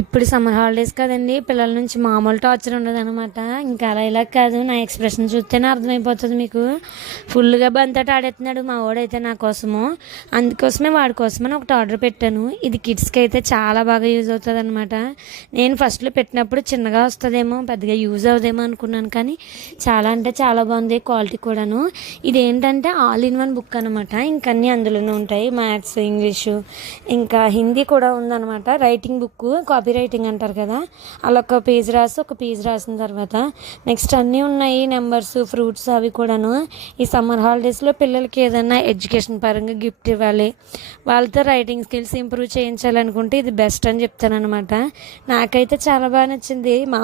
ఇప్పుడు summer holidays కదండి, పిల్లల నుంచి మామూలు టార్చర్ ఉండదన్నమాట. ఇంకా అలా ఇలా కాదు, నా ఎక్స్ప్రెషన్ చూస్తేనే అర్థమైపోతుంది మీకు. ఫుల్గా బంతట ఆడేస్తున్నాడు మా వాడైతే నా కోసము. అందుకోసమే వాడి కోసమని ఒకటి ఆర్డర్ పెట్టాను. ఇది కిడ్స్కి అయితే చాలా బాగా యూజ్ అవుతుంది అనమాట. నేను ఫస్ట్లో పెట్టినప్పుడు చిన్నగా వస్తుందేమో, పెద్దగా యూజ్ అవుదేమో అనుకున్నాను, కానీ చాలా అంటే చాలా బాగుంది క్వాలిటీ కూడాను. ఇదేంటంటే ఆల్ ఇన్ వన్ బుక్ అనమాట. ఇంకన్నీ అందులోనే ఉంటాయి, మ్యాథ్స్, ఇంగ్లీషు, ఇంకా హిందీ కూడా ఉందన్నమాట. రైటింగ్ బుక్, కాపీ రైటింగ్ అంటారు కదా, అలా ఒక పేజ్ రాసి ఒక పేజ్ రాసిన తర్వాత నెక్స్ట్ అన్నీ ఉన్నాయి, నెంబర్స్, ఫ్రూట్స్ అవి కూడాను. ఈ సమ్మర్ హాలిడేస్లో పిల్లలకి ఏదైనా ఎడ్యుకేషన్ పరంగా గిఫ్ట్ ఇవ్వాలి, వాళ్ళతో రైటింగ్ స్కిల్స్ ఇంప్రూవ్ చేయించాలనుకుంటే ఇది బెస్ట్ అని చెప్తాను అనమాట. నాకైతే చాలా బాగా నచ్చింది. మా